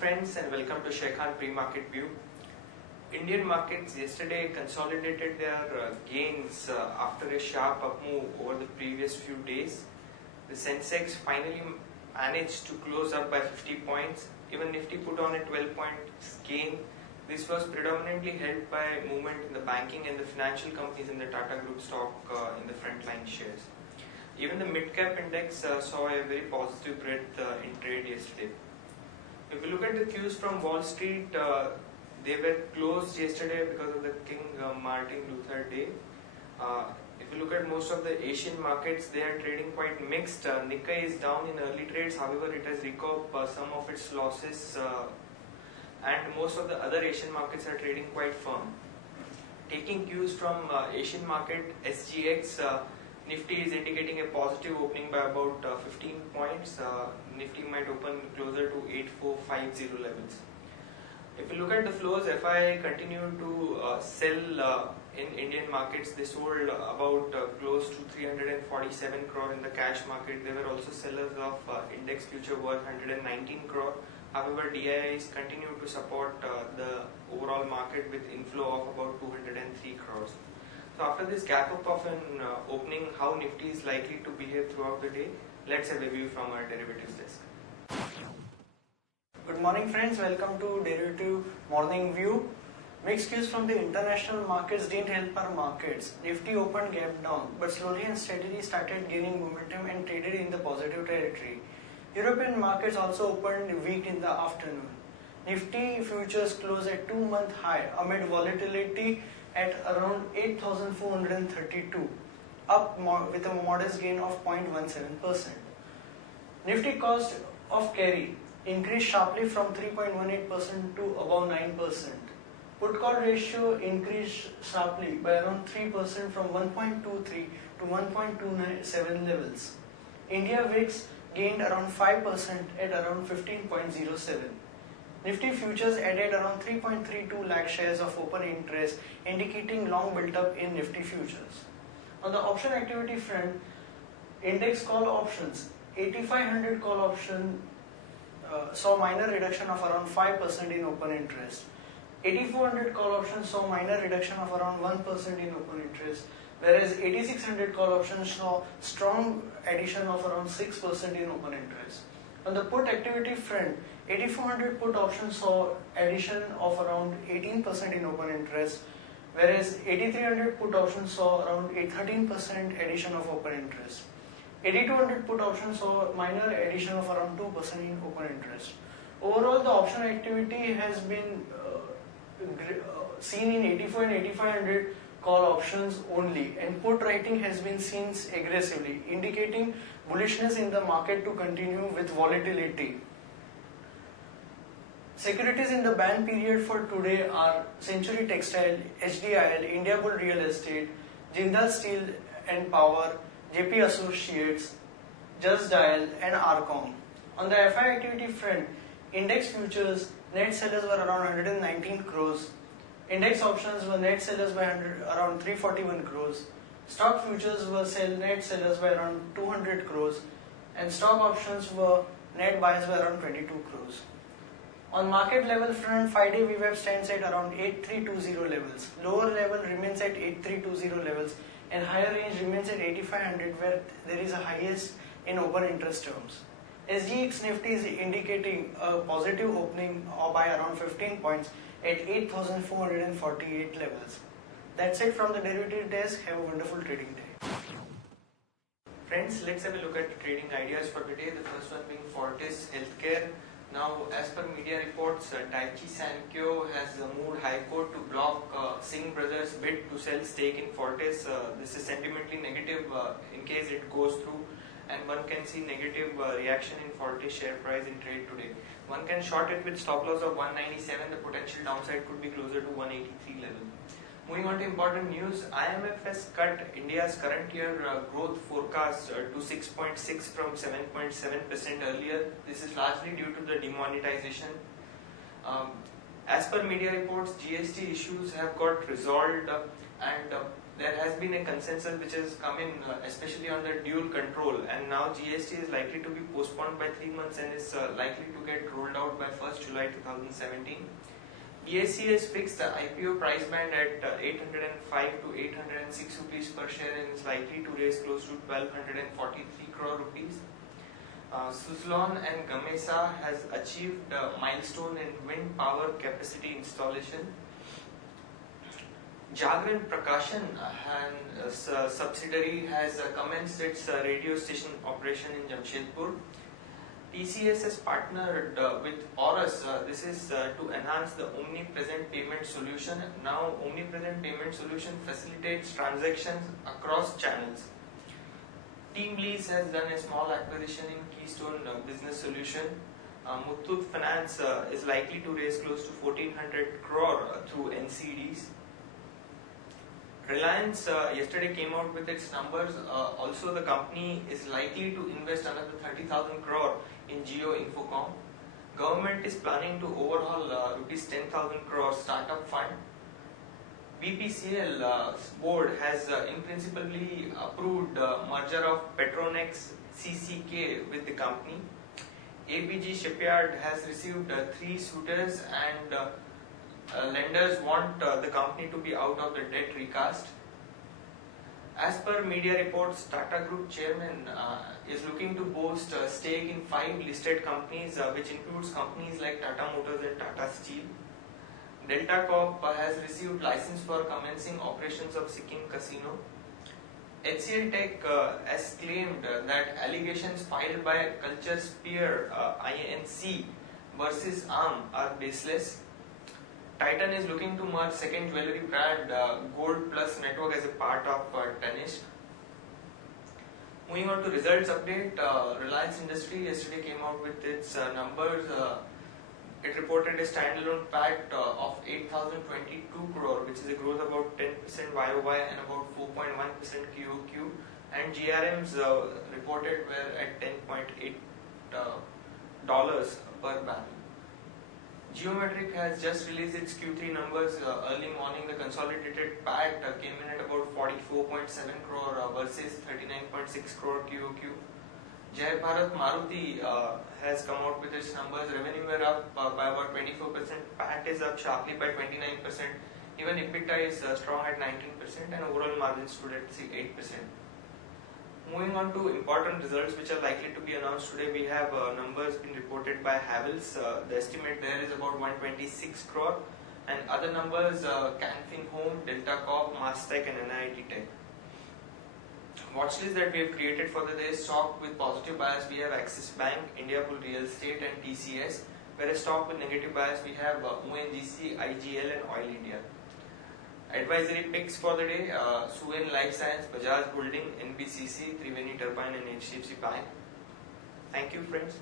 friends and welcome to Sharekhan pre-market view. Indian markets yesterday consolidated their gains after a sharp up move over the previous few days. The Sensex finally managed to close up by 50 points. Even Nifty put on a 12 points gain. This was predominantly helped by movement in the banking and the financial companies in the Tata Group stock in the frontline shares. Even the mid-cap index saw a very positive breadth in trade yesterday. If you look at the cues from Wall Street, they were closed yesterday because of the King Martin Luther Day. If you look at most of the Asian markets, they are trading quite mixed. Nikkei is down in early trades, however it has recouped some of its losses and most of the other Asian markets are trading quite firm. Taking cues from Asian market, SGX, Nifty is indicating a positive opening by about 15 points. Nifty might open closer to 8450 levels. If you look at the flows, FI continue to sell in Indian markets. They sold about close to 347 crore in the cash market. They were also sellers of index future worth 119 crore. However, DIIs continue to support the overall market with inflow of about 203 crores. So after this gap up of an opening, how Nifty is likely to behave throughout the day? Let's have a view from our derivatives desk. Good morning friends, welcome to Derivative Morning View. Mixed cues from the international markets didn't help our markets. Nifty opened gap down but slowly and steadily started gaining momentum and traded in the positive territory. European markets also opened weak in the afternoon. Nifty futures closed at 2-month high amid volatility at around 8,432, up with a modest gain of 0.17%. Nifty cost of carry increased sharply from 3.18% to above 9%. Put call ratio increased sharply by around 3% from 1.23 to 1.27 levels. India VIX gained around 5% at around 15.07. Nifty futures added around 3.32 lakh shares of open interest, indicating long built-up in Nifty futures. On the option activity front, index call options, 8500 call option saw minor reduction of around 5% in open interest. 8400 call options saw minor reduction of around 1% in open interest, whereas 8600 call options saw strong addition of around 6% in open interest. On the put activity front, 8400 put options saw addition of around 18% in open interest, whereas 8300 put options saw around 13% addition of open interest. 8200 put options saw minor addition of around 2% in open interest. Overall, the option activity has been seen in 84 and 8500 call options only, and put writing has been seen aggressively, indicating bullishness in the market to continue with volatility. Securities in the ban period for today are Century Textile, HDIL, India Bull Real Estate, Jindal Steel and Power, JP Associates, Just Dial and Arcom. On the FI activity front, index futures net sellers were around 119 crores. Index options were net sellers by around 341 crores. Stock futures were net sellers by around 200 crores. And stock options were net buyers by around 22 crores. On market level front, 5-day VWAP stands at around 8320 levels. Lower level remains at 8320 levels and higher range remains at 8500 where there is a highest in open interest terms. SGX Nifty is indicating a positive opening by around 15 points at 8,448 levels. That's it from the derivative desk. Have a wonderful trading day. Friends, let's have a look at the trading ideas for today. The first one being Fortis Healthcare. Now, as per media reports, Daiichi Sankyo has moved High Court to block Singh Brothers' bid to sell stake in Fortis. This is sentimentally negative in case it goes through, and one can see negative reaction in Fortis share price in trade today. One can short it with stop loss of 197. The potential downside could be closer to 183 level. Moving on to important news, IMF has cut India's current year growth forecast to 6.6 from 7.7% earlier. This is largely due to the demonetization. As per media reports, GST issues have got resolved and there has been a consensus which has come in, especially on the dual control, and now GST is likely to be postponed by 3 months and is likely to get rolled out by 1st July 2017. BSE has fixed the IPO price band at 805 to 806 rupees per share and is likely to raise close to 1243 crore rupees. Suzlon and Gamesa has achieved a milestone in wind power capacity installation. Jagran Prakashan subsidiary has commenced its radio station operation in Jamshedpur. TCS has partnered with Aurus. This is to enhance the omnipresent payment solution. Now, omnipresent payment solution facilitates transactions across channels. TeamLease has done a small acquisition in Keystone Business Solution. Muthoot Finance is likely to raise close to 1400 crore through NCDs. Reliance yesterday came out with its numbers. Also, the company is likely to invest another 30,000 crore in Jio Infocom. Government is planning to overhaul rupees 10,000 crore startup fund. BPCL board has in principally approved merger of Petronex CCK with the company. APG Shipyard has received 3 suitors and lenders want the company to be out of the debt recast. As per media reports, Tata Group chairman is looking to boast a stake in 5 listed companies, which includes companies like Tata Motors and Tata Steel. Delta Corp has received license for commencing operations of Sikkim Casino. HCL Tech has claimed that allegations filed by Culture Spear Inc. versus ARM are baseless. Titan is looking to merge second jewelry brand Gold Plus Network as a part of Tanishq. Moving on to results update, Reliance Industry yesterday came out with its numbers. It reported a standalone PAT of 8,022 crore, which is a growth about 10% YOY and about 4.1% QOQ. And GRMs reported were at $10.8 per barrel. Geometric has just released its Q3 numbers early morning. The consolidated PAT came in at about 44.7 crore versus 39.6 crore QOQ. Jai Bharat Maruti has come out with its numbers. Revenue were up by about 24%. PAT is up sharply by 29%. Even EBITDA is strong at 19% and overall margins stood at 8%. Moving on to important results which are likely to be announced today, we have numbers being reported by Havells. The estimate there is about 126 crore, and other numbers Canfin Home, Delta Corp, Mastech and NIIT Tech. Watchlist that we have created for the day: stock with positive bias we have Axis Bank, Indiabulls Real Estate and TCS, whereas stock with negative bias we have ONGC, IGL and Oil India. Advisory picks for the day: Suven Life Science, Bajaj Holding, NBCC, Triveni Turbine and HDFC Bank. Thank you friends.